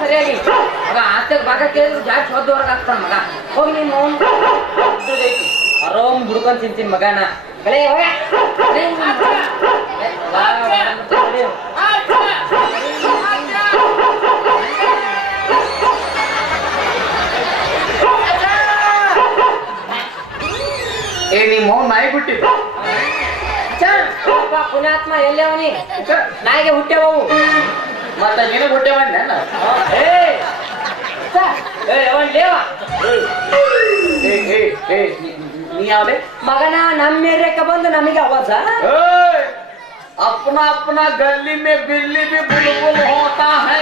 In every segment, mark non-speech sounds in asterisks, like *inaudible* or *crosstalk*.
ಸರಿಯಾಗಿ. ಮಗ ಆಸ್ತಿಗೆ ಭಾಗ ಕೇಳಿದ್ರು ಜಾಸ್ತಿ ಹೊದ್ದು ಹೊರಗೆ ಹಾಕ್ತಾನ ಮಗ. ಹೋಗಿ ನೀನು. ಅವ್ನ್ ದುಡ್ಡೈತಿ. ಆರಾಮ್ ದುಡ್ಕೊಂಡ್ ತಿಂತೀನಿ ಮಗನ. ಕಲೆ ಹೋಗ. ಕಲೆ ನೀನು. ಏ, ಬಾ, ಬಾ, ಅಂತ ಹೇಳಿ. ಏ ನಿಮ್ಮ ಅವ್ನ್ ನಾಯಿ ಬಿಟ್ಟಿದ್ದ ಛ, ಪಾಪ ಪುಣ್ಯಾತ್ಮ ಎಲ್ಲೇ ಅವನಿ? ನಾಯಿಗೆ ಹುಟ್ಟೆವವು ಮತ್ತೆ ನೀನು ಬಿಟ್ಟೆ ಬಂದೆ ಏ ಛ, ಏ ಅವನ್ ಲೇವ ಏ ಏ ಏ ನೀ- ನೀ ಯಾವ್ದೆ ಮಗನ ನಮ್ಮ ಏರಿಯಾಕ್ಕೆ ಬಂದು ನಮಗೆ ಅವಾಜ ಏಯ್! अपना अपना गली में बिल्ली भी बुलबुल होता है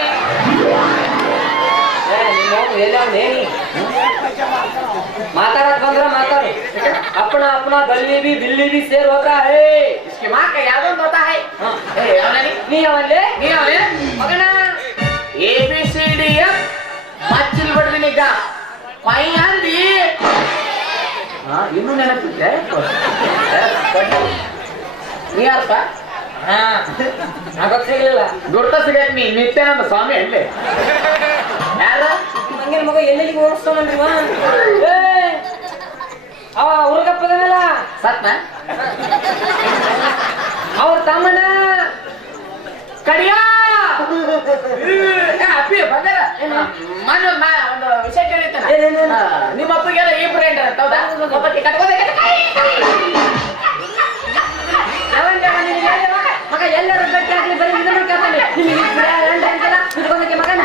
ಮಾತಾಡಕ್ ಬಂದ್ರ ಮಾತಾಡು ಅಪ್ಪನ ಅಪ್ಪನ ಗಲ್ಲಿ ಬಿ ಬಿಲ್ಲಿ ಬಿ ಸೇರ್ ಹೋತಾ ಹೇ इसकी माँ का याद होता है हाँ। ಅವನೇ ನೀ? ಅವಲ್ಲೇ ನೀ ಯಾವ್ದೆ ಮಗನ? A B C D F. ಮಚ್ಚಿಲ್ ಬಡ್ದಿನಿ ಈಗ ಪೈ ಅಂದಿ ಹಾ ಇನ್ನೂ ನೆನಪಿದ್ದೆ ನೀ ಯಾರಪ್ಪ? ಸಿಗ್ಲಿಲ್ಲ ಗುರ್ತ ಸಿಗಕ್ ನೀ ನಿತ್ಯಾನಂದ ಸ್ವಾಮಿ ಅಲ್ಲಿ? ಯಾರ? ಹಂಗೆ ಮಗ ಎಲ್ಲೆಲ್ಲಿಗೆ ಓಡಿಸ್ತಾನಲ್ರಿ ನೀವು ಏ ಅವ ಹುಡುಗಪ್ಪದನಲ್ಲ ಸತ್ನ ಅವ್ರ ತಮ್ಮನ ಕಡಿಯ ಅಪ್ಪಿ ಬಂದಾರ ಮನೆ ನಾ ಒಂದು ವಿಷಯ ಕೇಳಿರ್ತೇನೆ. ಏನೇನು? ನಿಮ್ಮ ಅಪ್ಪಗೆಲ್ಲ ಈ ಅಂತ ಹೌದಾ? ಒಬ್ಬಾಕಿ ಕಟ್ಕೋಬೇಕಂತ ಯಾವಂತ ಮನೆಗೆ ಹೇಳಿದ ಮಗ? ಎಲ್ಲರೂ ಗಟ್ಟಿ ಆಗ್ಲಿ ಬರೀ ಇದನ್ನು ಕೇಳ್ತಾನೆ. ನಿಮಗೆ ಇಬ್ರ ಗಂಡ ಅಂತಲ್ಲ? ಇಟ್ಕೊಂಡಕ್ಕೆ ಮಗನ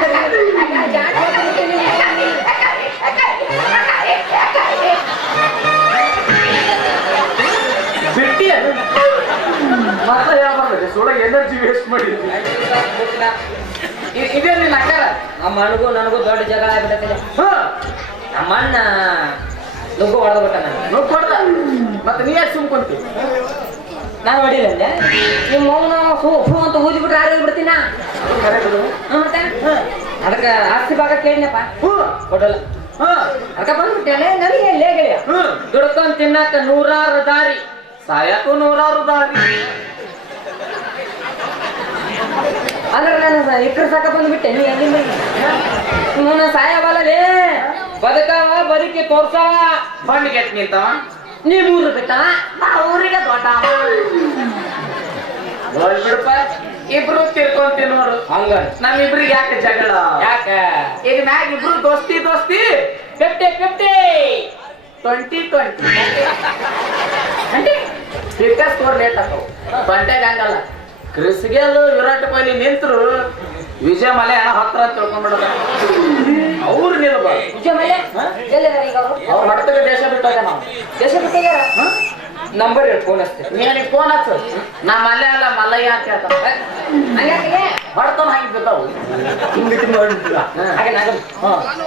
ಬಿಟ್ಟಿ ಮತ್ತೆ ಯಾವ ಸುಳ ಎನರ್ಜಿ ವೇಸ್ಟ್ ಮಾಡಿದ್ವಿ ಇದೇ ನಿನ್ನ ಅಕ್ಕಾರ ನಮ್ಮ ಅಣ್ಣಗೂ ನನಗೂ ದೊಡ್ಡ ಜಗಳ ಆಗ್ಬಿಟ್ಟೈತೆ. ಹಾ. ನಮ್ಮ ಅಣ್ಣ ನುಗ್ಗು ಹೊಡೆದ್ಬಿಟ್ಟ ನಾನು ನೋಡ್ ಕೊಡ್ದ ಮತ್ತೆ ನೀ ಯಾಕೆ ಸುಮ್ಕೊಂತಿ ನಾನು ಹೊಡಿಲಂದೆ. ನಿಮ್ಮ ಮೌನ ಹೂ ಹೂ ಅಂತ ಊದಿ ಬಿಟ್ರೆ ಆರೋಗ್ಯ ಬಿಡ್ತೀನ ಮತ್ತೆ? ಅದಕ್ಕೆ ಆಸ್ತಿ ಭಾಗ ಕೇಳಿನಪ್ಪ ಹ್ಞೂ. ಕೊಡಲ್ಲ. ಅದಕ್ಕೆ ಬಂದ್ಬಿಟ್ಟೆ ನನಗೆ ಲೇ ಗೆಳೆಯ. ಹ್ಮ್ ದುಡ್ಕೊಂಡ್ ತಿನ್ನಕ ನೂರಾರು ದಾರಿ. ಸಾಯಕ್ಕೂ ನೂರಾರು ದಾರಿ. ಅಂದ್ರೆ ನಾನು ಇಕ್ಕರ್ ಸಾಕ ಬಂದ್ಬಿಟ್ಟೆ. ನೀ ಎಲ್ಲಿಂದ ಇವನ ಸಾಯವಲ್ಲಲೇ ಬದುಕವ ಬದುಕಿ ತೋರ್ಸವ. ಬಣ್ಣಿಗೆ ಎತ್ ನಿಂತವ. ನೀ ಮೂರು ಬಿಟ್ಟ? ನಾ ಊರಿಗೆ ದೊಡ್ಡ ಬಿಡಪ್ಪ. ಇಬ್ರು ತಿರ್ಕೊಂಡ್ ನೋಡು. ಹಂಗ. ನಮ್ಮಿಬ್ರಿಗೆ ಯಾಕೆ ಜಗಳ? ಯಾಕೆ? ಈಗ ಮ್ಯಾಗ ಇಬ್ರು ದೋಸ್ತಿ ದೋಸ್ತಿ. Fifty fifty twenty twenty cricket score late ಆಗ್ತಾವ ಬಂಟೆಗೆ ಹಂಗಲ್ಲ. ಕ್ರಿಸ್ಗೆಲ್ ವಿರಾಟ್ ಕೊಹ್ಲಿ ನಿಂತರು. ವಿಜಯ ಮಲೆ ಹಣ ಹತ್ರ ಅಂತ ತಿಳ್ಕೊಂಡ್ಬಿಡೋದ ಅವ್ರು ನಿಲ್ಬಾರ್ದು. ವಿಜಯ ಮೇಲೆ ಎಲ್ಲಿದ್ದಾರೆ ಈಗ ಅವರು? ಹೊಡೆತಕ್ಕೆ ದೇಶ ಬಿಟ್ಟೋಗ ನಾವು ದೇಶ ಬಿಟ್ಟಿಗೆ ನಂಬರ್ ಹೇಳಿ ಫೋನ್ ಅಷ್ಟೇ. ನೀನಿಗೆ ಫೋನ್ ಹಚ್ಚ. ನಾ ಮಲ್ಲೆ ಅಲ್ಲ ಮಲ್ಲಯ್ಯ ಅಂತ ಹೇಳ್ತಾನೆ. ಹಂಗಾಗೆ ಹೊಡ್ತಾನ ಹಂಗೆ ಬಿದ್ದಾವು.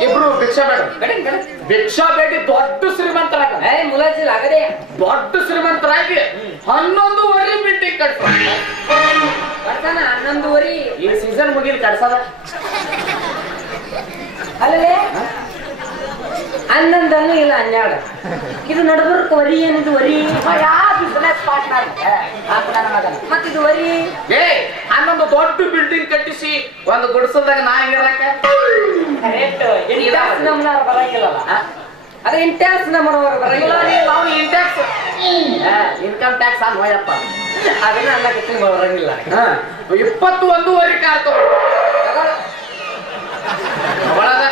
ಇಬ್ರು ಭಿಕ್ಷಾ ಬೇಡ. ಗಡಿ ಗಡಿ ಭಿಕ್ಷಾ ಬೇಡಿ ದೊಡ್ಡ ಶ್ರೀಮಂತರಾಗ. ಏ ಮುಲಾಜಿಲ್ ಆಗದೆ. ದೊಡ್ಡ ಶ್ರೀಮಂತರಾಗಿ ಹನ್ನೊಂದುವರೆ ಬಿಲ್ಡಿಂಗ್ ಕಟ್ಟ ಹನ್ನೊಂದುವರಿ. ಈ ಸೀಸನ್ ಮುಗಿಲ್ ಕಡ್ಸದ ಅಲ್ಲೇ ಹನ್ನೊಂದನ್ನು ಇಲ್ಲ ಹನ್ನೆರಡು. ಇದು ನಡುಬರ್ಕ ವರಿ ಏನಿದು ವರಿ? ಮತ್ತೆ ಇದು ವರಿ? ಏ ಹನ್ನೊಂದು ದೊಡ್ಡ ಬಿಲ್ಡಿಂಗ್ ಕಟ್ಟಿಸಿ ಒಂದು ಗುಡಿಸಲ್ದಾಗ ನಾ ನಮ್ಮನ ಬರಂಗಿಲ್ಲಲ್ಲ. ಅದು ಇಂಟ್ಯಾಕ್ಸ್ ನಮ್ಮನವರು ಬರಂಗಿಲ್ಲ ನಾವು ಇಂಟ್ಯಾಕ್ಸ್ ಇನ್ಕಮ್ ಟ್ಯಾಕ್ಸ್ ಅನ್ ಹೋಯಪ್ಪ ಅದನ್ನ ಅನ್ನಕ್ಕೆ ಬರಂಗಿಲ್ಲ. ಇಪ್ಪತ್ತು ಒಂದೂವರೆ ಕಾರ್ ತಗೊಂಡು. ಒಳಗ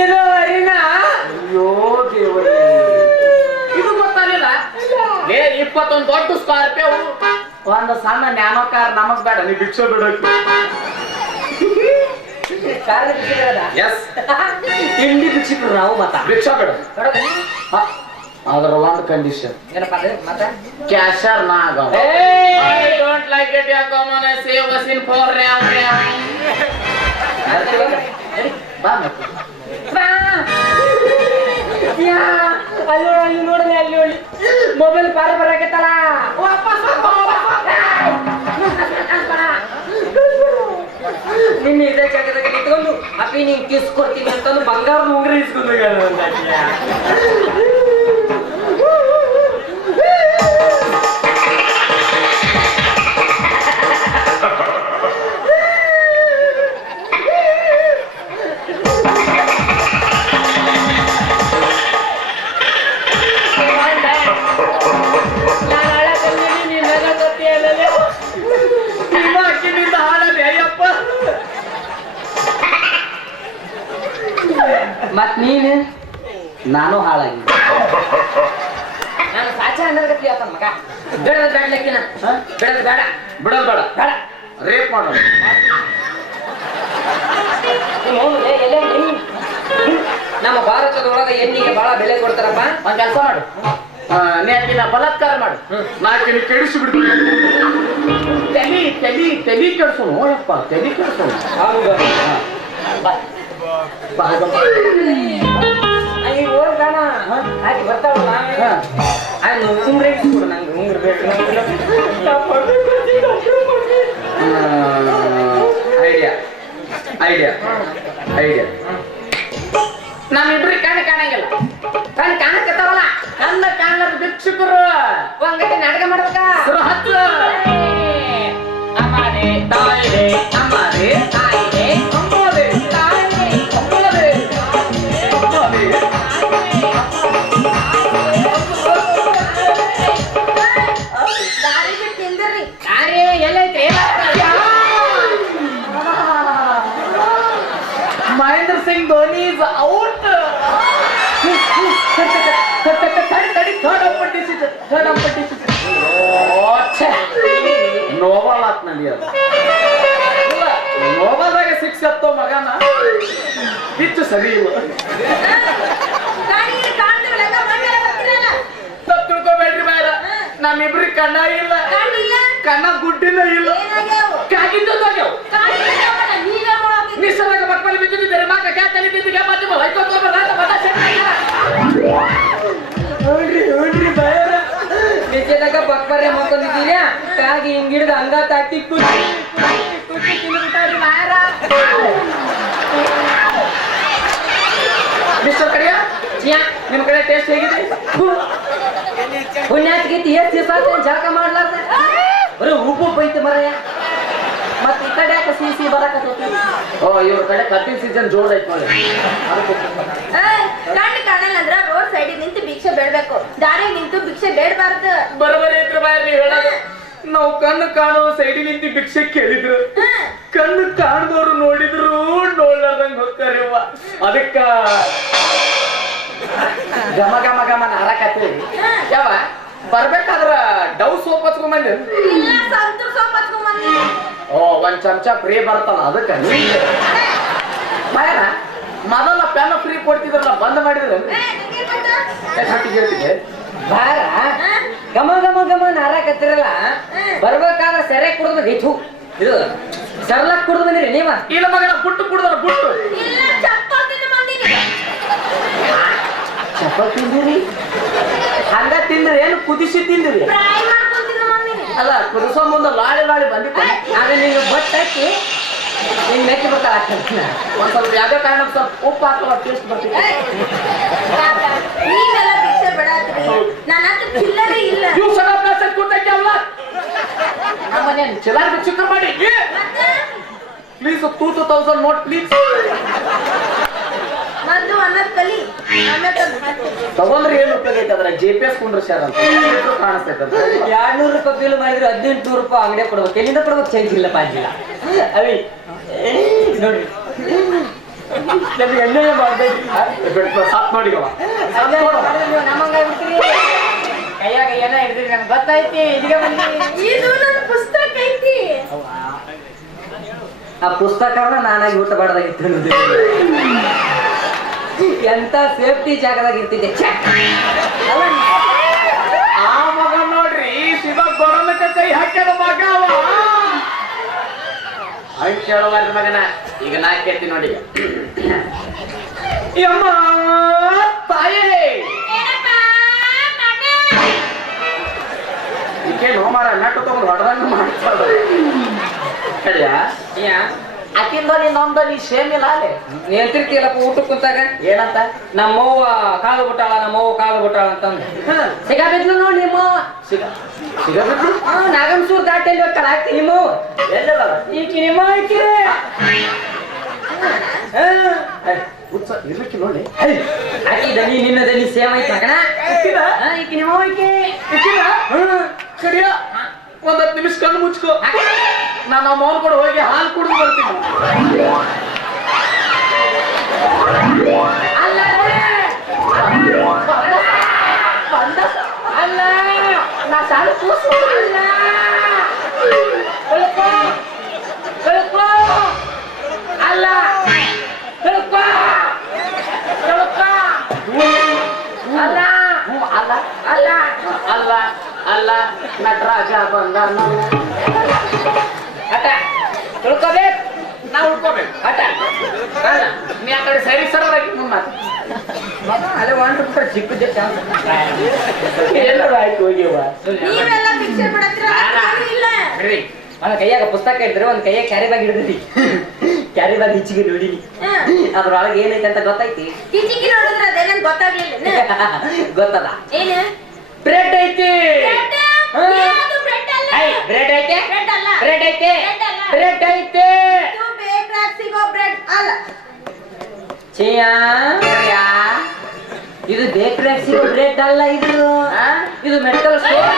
ಇದು ವರಿನ ಅಯ್ಯೋ ದೇವರೇ. ಇದು ಗೊತ್ತಾಗಲಿಲ್ಲ? ಏ ಇಪ್ಪತ್ತೊಂದು ದೊಡ್ಡ ಸ್ಕಾರ್ಪಿಯೋ ಒಂದು ಸಣ್ಣ ನ್ಯಾನೋ ಕಾರ್ ನಮಗ್ ಬೇಡ. ನೀ ಭಿಕ್ಷೆ ಬಿಟ್ಟಿರೋದ ಎಸ್ *laughs* ತಿಂಡಿ ಬಿಚ್ಚಿಟ್ರು ನಾವು ಮತ ಭಿಕ್ಷಾ ಬೇಡ. ಅದರ ಒಂದು ಕಂಡೀಷನ್ ಏನಪ್ಪ ಅದು? ಕ್ಯಾಶರ್ ನಾ ಆಗವ. ಐ ಡೋಂಟ್ ಲೈಕ್ ಇಟ್ ಯಾಕೋ ಮನೆ ಸೇವ್ ವಸಿನ್ ಫಾರ್ ರ್ಯಾಮ್ ರ್ಯಾಮ್ ಬಾ ಮತ್ತೆ. ಬಾ. ಯಾ, ಅಲ್ಲಿ ಅಲ್ಲಿ ನೋಡಲಿ ಅಲ್ಲಿ ನೋಡಿ ಮೊಬೈಲ್ ಪಾರ ಬರಕತ್ತಲ್ಲ ನಿನ್ನ ಇದೇ ಜಾಗದಾಗ ನಿಂತ್ಕೊಂಡು ಅಪ್ಪಿ ನಿಂಗೆ ಕಿಸ್ ಕೊಡ್ತೀನಿ ಅಂತಂದು ಬಂಗಾರ ಉಂಗ್ರ ಇಸ್ಕೊಂಡು ರೇಪ್ ಮಾಡೋದು? ನಮ್ಮ ಭಾರತದೊಳಗ ಎಣ್ಣಿಗೆ ಬಹಳ ಬೆಲೆ ಕೊಡ್ತಾರಪ್ಪ. ಒಂದ್ ಕೆಲಸ ಮಾಡು. ಆ, ನೀ ಆಕಿನ ಬಲಾತ್ಕಾರ ಮಾಡು. ನಾಕಿನ ಕೆಡಿಸಿ ಬಿಡ್ತೀನಿ ತಲಿ ತಲಿ ತಲಿ ಕೆಡ್ಸೋಣ ನೋಡಪ್ಪ ತಲಿ ಕೆಡ್ಸೋಣ. ಬರ್ತಾವಲ್ಲ. ಇಸ್ಕೊಡು ನಂಗೆ ಐಡಿಯಾ ಐಡಿಯಾ ಐಡಿಯಾ ನಮ್ಮಿಬ್ರಿಗೆ ಕಣ್ಣು ಕಾಣಂಗಿಲ್ಲ. ಕಣ್ ಕಾಣಕತ್ತಾವಲ್ಲ ಕಣ್ಣ ಕಾಣದ ಭಿಕ್ಷುಕರು. ಒಂಗಟ್ಟೆ ನಾಟಕ ಮಾಡ್ಬೇಕ ಸುರ ಹತ್ತು. ತಾಯಿ ತಾಯಿದೆ ಅಮ್ಮನೆ Singh Dhoni is out. Nobel ಆತ್ ನಡಿ ಅದು ನೋಬಲ್ದಾಗ ಸಿಕ್ಸ್ ಹತ್ತೋ ಮಗನ ಹೆಚ್ಚು ಸರಿ ಇಲ್ಲ. ತಪ್ಪು ತಿಳ್ಕೊಬೇಡ್ರಿ ಬೇಡ. ನಮ್ಮಿಬ್ರಿಗೆ ಕಣ್ಣ ಇಲ್ಲ. ಕಣ್ಣ ಗುಡ್ಡಿನ ಇಲ್ಲ. ಕಾಗಿದ್ದೋಗ್ಯಾವ ಹಂಗ ಕುಟ್ಟಿ ಕುಟ್ಟಿ ಕುಟ್ಟಿ ತಿಂದ್ಬಿಟ್ಟಾರಿ ಮಾರ ಬಿಸೋ ಕಡೆಯ ಚಿಯಾ ನಿಮ್ ಕಡೆ ಟೇಸ್ಟ್ ಹೇಗಿದೆ? ಪುಣ್ಯಾತ್ಗೀತಿ ಎಷ್ಟು ದಿವಸ ಜಳಕ ಮಾಡ್ಲಾರ್ದ? ಬರೀ ಉಪ್ಪು ಬೈತು ಮರಯ್ಯ ಮತ್ ಈ ಕಡೆ ಯಾಕೆ ಸಿ ಸಿ ಬರಕತ್ತೈತಿ ಓ ಇವ್ರ ಕಡೆ ಕತ್ತಿನ ಸೀಸನ್ ಜೋರ್ ಐತ್ ನೋಡಿ. ಕಣ್ಣು ಕಾಣಲ್ಲ ಅಂದ್ರ ರೋಡ್ ಸೈಡ್ ನಿಂತು ಭಿಕ್ಷೆ ಬೇಡ್ಬೇಕು. ದಾರಿ ನಿಂತು ಭಿಕ್ಷೆ ಬೇಡಬಾರ್ದು. ಬರಬರಿ ಐತ್ರಿ ಬಾಯ್ ನೀವ್ ಹೇಳೋದು ನಾವು ಕಣ್ಣು ಕಾಣೋ ಸೈಡಿನಿಂದ ನಿಂತಿ ಭಿಕ್ಷೆ ಕೇಳಿದ್ರು. ಕಣ್ಣು ಕಾಣದವ್ರು ನೋಡಿದ್ರು ನೋಡ್ಲಾರ್ದಂಗ್ ಹೋಗ್ತಾರೆ ಅದಕ್ಕ ಗಮ ಗಮ ಗಮ ನಾರಕತ್ತಿ ಯಾವ ಬರ್ಬೇಕಾದ್ರ ಡವ್ ಸೋಪ್ ಹಚ್ಕೊಂಡ್ ಬಂದೆ ಓ ಒಂದ್ ಚಮಚ ಫ್ರೀ ಬರ್ತಲ್ಲ ಅದಕ್ಕ ಮಾಯನ ಮೊದಲ ಪೆನ್ ಫ್ರೀ ಕೊಡ್ತಿದ್ರಲ್ಲ ಬಂದ್ ಮಾಡಿದ್ರೆ ಹೇಳ್ತಿದ್ದೆ. ಬಾರ ಗಮ ಗಮ ಗಮ ನಾರಾಕತ್ತಿರಲ್ಲ ಬರ್ಬೇಕಾದ್ರೆ ಸೆರೆ ಕುಡ್ದು ಹೆಚ್ಚು ಇದು ಸರ್ಲಕ್ ಕುಡ್ದು ಬಂದಿರಿ ನೀವ? ಇಲ್ಲ ಮಗನ ಬುಟ್ಟು ಕುಡಿದ್ರ ಬುಟ್ಟು. ಚಪ್ಪಲ್ ತಿಂದಿರಿ? ಹಂಗ ತಿಂದ್ರಿ ಏನು ಕುದಿಸಿ ತಿಂದಿರಿ? ಅಲ್ಲ ಕುದಿಸೋ ಮುಂದೆ ಲಾಳಿ ಲಾಳಿ ಬಂದಿತ್ತು. ಆದ್ರೆ ನೀನು ಬಟ್ ಹಾಕಿ ನಿನ್ ಮೆಚ್ಚಿ ಬರ್ತಾಳ ಒಂದ್ ಸ್ವಲ್ಪ ಯಾವ್ದೇ ಕಾರಣ ಸ್ವಲ್ಪ ಉಪ್ಪು ಹಾಕೋ ಟೇಸ್ಟ್ ಬರ್ತಿತ್ತು ನೀವೆಲ್ಲ ಭಿಕ್ಷೆ ಬೇಡಾತ್ರಿ ನನ್ನ ಹತ್ರ ಚಿಲ್ಲರೆ ಇಲ್ಲ ನೀವು ಸಲ ಪ್ಲಾಸ್ಟರ್ ಕೂತೈತೆ ಅವಲ್ಲ ಚಿಲ್ಲರ್ ಬಿಚ್ಚಿದ್ರು ಮಾಡಿ. Please two two thousand note please ನಾನು ಅನ್ನದ್ ಕಲಿ. ತಗೊಂಡ್ರೆ ಏನು ಉಪಯೋಗ ಐತೆ ಅದ್ರ ಜೆ ಪಿ ಎಸ್ ಕುಂಡ್ರ ಸರ್ ಅಂತ. ಕಾಣಿಸ್ತೈತೆ ಎರಡ್ ನೂರು ರೂಪಾಯಿ ಬಿಲ್ ಮಾಡಿದ್ರೆ ಹದಿನೆಂಟು ನೂರು ರೂಪಾಯಿ ಅಂಗಡಿ ಕೊಡ್ಬೇಕು. ಎಲ್ಲಿಂದ ಕೊಡ್ಬೇಕು? ಚೇಂಜ್ ಇಲ್ಲ ಪಾಜಿಲ್ಲ ಅವಿ ನೋಡ್ರಿ ನಮ್ಗೆ ಎಣ್ಣೆ ಮಾಡ್ಬೇಕು. ಸಾತ್ ನೋಡಿ ಕೈಯಾಗ ಏನ ಹಿಡಿದ್ರಿ ನಮ್ಗೆ ಗೊತ್ತೈತಿ ಇದೀಗ ಬಂದಿ ಇದು ನನ್ನ ಪುಸ್ತಕ ಐತಿ ಆ ಪುಸ್ತಕನ ನಾನಾಗಿ ಊಟ ಮಾಡದಾಗಿತ್ತು ಎಂತ ಸೇಫ್ಟಿ ಜಾಗದಾಗ ಇರ್ತಿದ್ದೆ! ಆ ಮಗ ನೋಡ್ರಿ ಶಿವ ಗೊಡಲಕ್ಕ ಕೈ ಮಗ ಹಂಗ್ ಕೇಳುವಾರ ಮಗನ. ಈಗ ನಾ ಕೇಳ್ತೀನಿ ನೋಡಿ. ಯಮ್ಮ ತಾಯೇ. ಏನಪ್ಪ ಮನೆ. ಈಕೇನು ಮಾರ ನಟ್ಟು ತಗೊಂಡು ಹೊಡೆದಂಗ ಮಾಡ್ತಾಳ ಕಡಿಯ ನೀ ಸೇಮ್ ಇಲ್ಲ ಅಲ್ಲೇ ನೀ ಊಟಕ್ಕೆ ಕುಂತಾಗ ಏನಂತ? ನಮ್ಮವ್ವ ಕಾಲು ಬಿಟ್ಟಾಳ ನಮ್ಮವ್ವ ಕಾಲು ಬಿಟ್ಟಾಳ ಅಂತಂದು ಸಿಗಬಿದ್ಲು ನೋಡಿ ನಿಮ್ಮ. ಸಿಗ ಸಿಗಬಿದ್ಲು? ನಾಗಮಸೂರ್ ದಾಟಲ್ಲಿ ಹೋಗ್ತಾಳ? ಹಾಕ್ತಿ ನಿಮ್ಮವ್ವ ಈಕಿ ನಿಮ್ಮ ಆಕಿ ಇರ್ಲಿಕ್ಕೆ ನೋಡಿ ಆಕಿ ದನಿ ನಿನ್ನ ದನಿ ಸೇಮ್ ಐತೆ ಮಗಣ ಈಕಿ ನಿಮ್ಮ ಆಕಿ ಇಕ್ಕಿದ? ಕಡಿಯ ಮುಚ್ಕೊ. ನಾನು ನಮ್ಮ ಅವ್ನ ಕೂಡ ಹೋಗಿ ಹಾಲು ಕುಡಿದು ಬರ್ತೀನಿ. ಅಲ್ಲ ನಾ ಅಲ್ಲ. ನಟರಾಜ ಬಂದ ಹಠ ತಿಳ್ಕೊಬೇಕು? ನಾವು ಉಳ್ಕೋಬೇಕು. ಹಠ. ಅಲ್ಲ, ನೀ ಆ ಕಡೆ ಸರಿ ಸರವಾಗಿ ಅಲ್ಲೇ ಒಂದು ರೂಪಾಯಿ ಸಿಕ್ಕಿದ್ದೆ ಚಾನ್ಸ್ ಎಲ್ಲರೂ ಆಯ್ತು ಕೈಯಾಗ ಪುಸ್ತಕ ಇದ್ರೆ ಒಂದ್ ಕೈಯಾಗ ಕ್ಯಾರಿ ಬ್ಯಾಗ್ ಹಿಡಿದಿ ಕ್ಯಾರಿ ಬ್ಯಾಗ್ ಹಿಚ್ಚಿಗೆ ನೋಡಿನಿ. ಅದ್ರೊಳಗೆ ಏನೈತೆ ಅಂತ ಗೊತ್ತೈತಿ ನೋಡಿದ್ರೆ ಗೊತ್ತಾಗ್ಲಿಲ್ಲ *laughs* ಗೊತ್ತದ. ಏನು? ಬ್ರೆಡ್ ಐತಿ. ಬ್ರೆಡ್ ಐತೆ? ಬ್ರೆಡ್ ಐತೆ. ಬ್ರೆಡ್ ಐತೆ. ಇದು ಬೇಕ್ರಾಗ ಸಿಗೋ ಬ್ರೆಡ್ ಅಲ್ಲ. ಚಿಯಾ ಇದು ಬೇಕ್ರಿ ಸಿಗೋ ಬ್ರೆಡ್ ಅಲ್ಲ ಇದು. ಮೆಟಲ್ ಸ್ಟೋರ್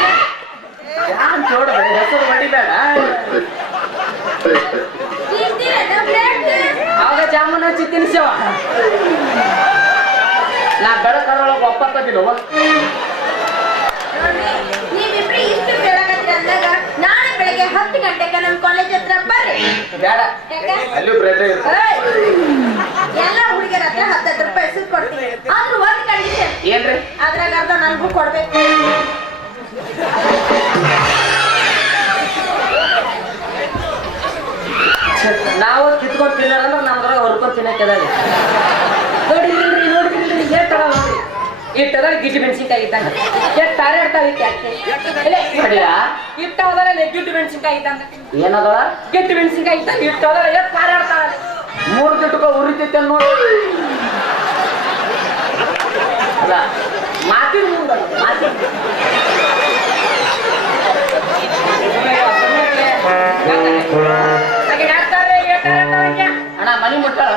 ಯಾನ್ ಚೋಡ ಹೆಸರು ಬಡಿಬೇಡ ತಿಂತೀರೇನು ಬ್ರೆಡ್ ಅವಾಗ ಜಾಮೂನ್ ಹಚ್ಚಿ ತಿನ್ಸೋ. ನಾ ಬೆಳಕರೊಳಗೆ ಒಪ್ಪತ್ತದಿಲ್ಲ ನೋಡ್ರಿ ನೀವಿಬ್ರು ಇಷ್ಟು ಬೆಳಗತ್ರಿ ಅಂದಾಗ ನಾಳೆ ಬೆಳಗ್ಗೆ ಹತ್ತು ಗಂಟೆಗೆ ನಮ್ಮ ಕಾಲೇಜ್ ಹತ್ರ ಬರ್ರಿ. ಬೇಡ. ಅಲ್ಲೂ ಬ್ರೆಡ್ ಎಲ್ಲ ಹುಡುಗಿಯರ ಹತ್ರ ಹತ್ತತ್ತು ರೂಪಾಯಿ ಇಸ್ದು ಕೊಡ್ತೀನಿ. ಆದ್ರೂ ಒಂದು ಕಂಡೀಷನ್ ಏನ್ರಿ? ಅದ್ರಾಗ ಅರ್ಧ ನನ್ಗೂ ಕೊಡ್ಬೇಕು. ನಾವು ಕಿತ್ಕೊಂಡ್ ಅಂದ್ರೆ ನಮ್ದ್ರಾಗ ಹೊರ್ಕೊಂಡ್ ತಿನ್ನಕ್ಕೆ ಅದಾವೆ ನೋಡಿ ಇಲ್ರಿ ನೋಡಿ ಇಟ್ಟದಾಗ ಗಿಡ್ಡಿ ಮೆಣಸಿನ್ಕಾಯಿ ಇದ್ದಂಗ ಎಷ್ಟು ತಾರೆ ಇರ್ತಾವ ಕಡಿಯಾ? ಇಟ್ಟ ಹೋದ್ರೆ ಗಿಡ್ಡಿ ಮೆಣಸಿನ್ಕಾಯಿ ಇದ್ದಂಗ ಏನದ ಗಿಟ್ಟು ಮೆಣಸಿನ್ಕಾಯಿ ಇದ್ದಂಗ ಇಟ್ಟ ಹೋದ್ರೆ ಎಷ್ಟು ತಾರೆ ಇರ್ತಾವ ಮೂರ್ ದಿಟ್ಟಕ ಉರಿತೈತೆ ನೋಡಿ ಮಾತಿನ ಮುಂದಲ್ಲ ಮಾತಿನ ಅಣ್ಣ ಮನಿ ಮುಟ್ಟಾಳ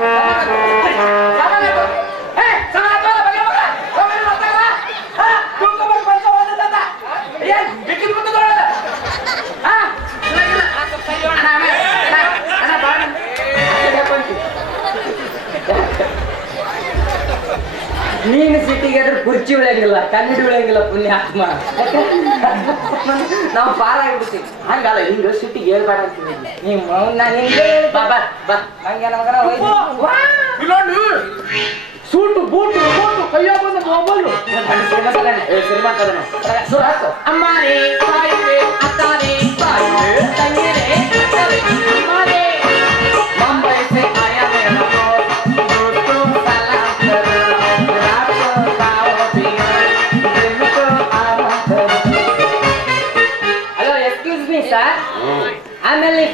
ನೀನು ಕುರ್ಚಿ ಉಳಿಯಂಗಿಲ್ಲ ಕನ್ನಡಿ ಉಳಿಯಂಗಿಲ್ಲ ಪುಣ್ಯಾತ್ಮ ನಾವು ಪಾರಾಗ್ಬಿಡ್ತೀವಿ. ಹಂಗಲ್ಲ ಹಿಂಗ ಸಿಟ್ಟಿಗೆ ಹೇಳ್ಬೇಡ ಅಂತೀನಿ ನಿಮ್ಮ ನಾನು ಹಿಂಗೆ ಬಾ ಬಾ ಬಾ. ಹಂಗೆ ನಮಗನ ಸೂಟು ಬೂಟು ಬೂಟು ಕೈಯಾಗ ಬಂದ ಮೊಬೈಲು. ಶ್ರೀಮಂತ ಅದನು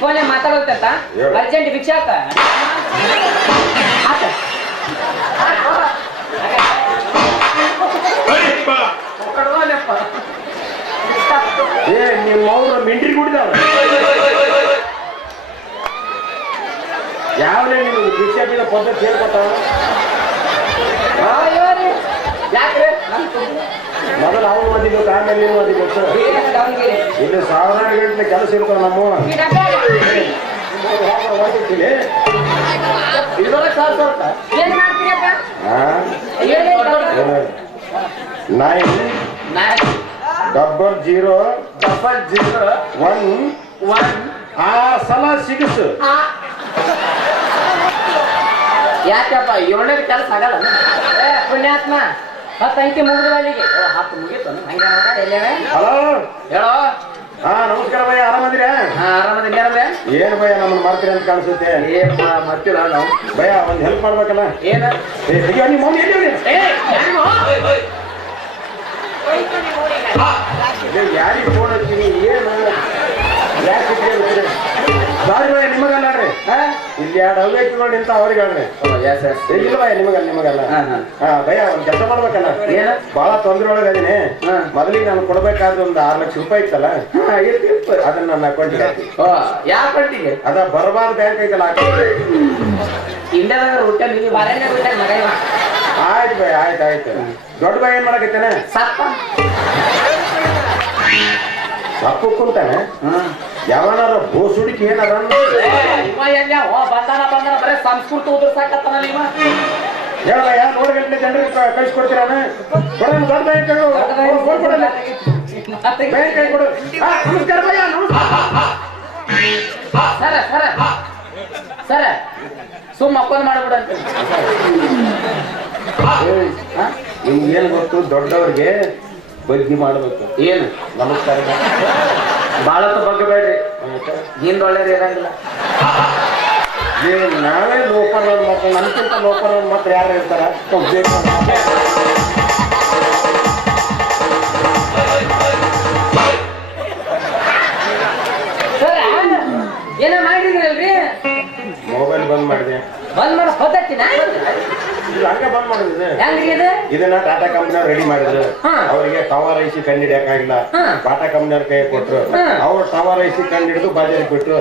ಫೋನ್ ಮಾತಾಡೋದಂತ ಹೇಳು. ಅರ್ಜೆಂಟ್ ಭಿಕ್ಷೆ ಆತ? ಏ ನಿಮ್ಮ ಅವ್ರ ಮಿಂಟ್ರಿ ಕುಡಿದವ್ರ ಯಾವನೇ ನಿಮಗೆ ಭಿಕ್ಷೆ ಬೀದ ಪದ್ಧತಿ ಹೇಳ್ಕೊತಾವ ಮೊದಲು ಅವನು ಓದಿಬೇಕು ಆಮೇಲೆ ನೀವು ಓದಿಬೇಕು ಇಲ್ಲಿ ಸಾವಿರಾರು ಗಂಟೆ ಕೆಲಸ ಇರ್ತಾವ ನಮ್ಮ nine nine double zero. Double zero. One. One. ಆ ಸಲ ಸಿಗಸು. ಯಾಕಪ್ಪ ಏಳನೇ ಕೆಲಸ ಆಗಲ್ಲ? ಏ, ಪುಣ್ಯಾತ್ಮ. ಹತ್ತು ಅಂಕಿ ಮುಗಿದು ಅಲ್ಲಿಗೆ. ಹತ್ತು ಮುಗೀತು. ಹಂಗೆ ನೋಡ ಎಲ್ಲೇ ಹಲೋ? ಹೇಳೋ? ಹಾ ನಮಸ್ಕಾರ ಭಯ ಆರಾಮದಿರ? ಹಾ ಏನಂದ್ರೆ ಏನು ಭಯ ನಮ್ಮನ್ನ ಮಾಡ್ತೀರಿ ಅಂತ ಕಾಣಿಸುತ್ತೆ. ಏನ್ ಮತ್ತಿಲ್ಲ ನಾವು? ಭಯ ಒಂದ್ ಹೆಲ್ಪ್ ಮಾಡ್ಬೇಕಲ್ಲ? ಏನ? ಏ, ಅಯ್ಯೋ, ನಿಮ್ಮ ಮಮ್ಮಿ ಎಲ್ಲಿ ಅವ್ರು? ಏ ಯಾರಿಗೋ? ಫೋನ್ ಹಚ್ತೀನಿ ಏನು ಎರಡು ನೋಡಿ ನಿಂತ ಅವ್ರಿಗೆ ಹೇಳ್ರಿ. ಏ, ಇಲ್ಲ ಭಯ ನಿಮಗಲ್ಲ ನಿಮಗಲ್ಲ? ಭಯ ಒಂದ್ ಕೆಲಸ ಮಾಡ್ಬೇಕಲ್ಲ? ಏನ? ಬಹಳ ತೊಂದ್ರೆ ಒಳಗೆ ಅದೀನಿ ಹಾ. ಮೊದಲಿಗೆ ನಾನು ಕೊಡ್ಬೇಕಾದ್ರೆ ಒಂದು ಆರು ಲಕ್ಷ ರೂಪಾಯಿ ಇತ್ತಲ್ಲ. ಅದನ್ನ ನನ್ನ ಅಕೌಂಟ್ಗೆ ಯಾವ ಪಟ್ಟಿಗೆ ಅದ ಬರಬಾರ್ದು ಬ್ಯಾಂಕ್ ಐತಲ್ಲ ಇಂಡಿಯಾದಾಗ ಮಗ. ಆಯ್ತು ಭಯ ಆಯ್ತು ಆಯ್ತು. ದೊಡ್ಡ ಭಯ ಏನ್ ಮಾಡಕತ್ತೇನೆ? ಸಪ್ಪ. ತಪ್ಪು ಕುಂತಾನೆ. ಹ್ಮ್ ಯಾವನಾರ ಬೋಸುಡಿಕೆ ಏನಾರ ಇವ ಎಲ್ಲಿ ಅವ? ಬಂದಾನ ಬಂದಾನ ಬರೇ ಸಂಸ್ಕೃತ ಉದುರ್ಸಾಕತ್ತಾನಲ್ಲ ಇವ. ಹೇಳ ಯಾ ನೋಡಿ ಗಂಟೆ ಜನರಿಗೆ ಕಳಿಸ್ಕೊಡ್ತೀರಾನ ಕೊಡೋಣ ದೊಡ್ಡ ಬ್ಯಾಂಕ್ ಕೊಡಲ್ಲ ಬ್ಯಾಂಕ್ ಕೈ ಕೊಡು. ನಮಸ್ಕಾರ ಭಯ್ಯ ಸರ ಸರ. ಸರ ಸುಮ್ಮ ಅಪ್ಪನ? ನಿಮ್ಗೆ ಏನ್ ಗೊತ್ತು ದೊಡ್ಡವ್ರಿಗೆ ಬದ್ದಿ ಮಾಡ್ಬೇಕು. ಏನು? ನಮಸ್ಕಾರ. ಬಾಳತ್ತು ಬಗ್ಗೆ ಬೇಡ್ರಿ. ಹಿಂದ್ ಒಳ್ಳೇದು ಇರಂಗಿಲ್ಲ. ಏ, ನಾವೇ ಲೋಪರ್ ಮಕ್ಕಳು ನಮ್ಗಿಂತ ಲೋಪರ್ ಮತ್ತೆ ಯಾರು ಇರ್ತಾರ? ಏನೋ ಮಾಡಿದ್ರಲ್ರಿ ಮೊಬೈಲ್ ಬಂದ್ ಮಾಡಿದೆ. ಬಂದ್ ಮಾಡೋ ಪದ್ಧತಿನ ಇದು ಹಂಗ ಬಂದ್ ಮಾಡಿದ್ರೆ ಹೆಂಗ್ರಿ ಇದು? ಇದನ್ನ ಟಾಟಾ ಕಂಪ್ನಿಯವ್ರು ರೆಡಿ ಮಾಡಿದ್ರು. ಅವರಿಗೆ ಟವರ್ ಐಸಿ ಕಂಡು ಹಿಡಿಯಕ್ಕಾಗಿಲ್ಲ ಟಾಟಾ ಕಂಪ್ನಿಯವ್ರ ಕೈ ಕೊಟ್ರು. ಅವ್ರು ಟವರ್ ಐಸಿ ಕಂಡು ಹಿಡಿದು ಬಾಜಾರಿಗೆ ಬಿಟ್ರು.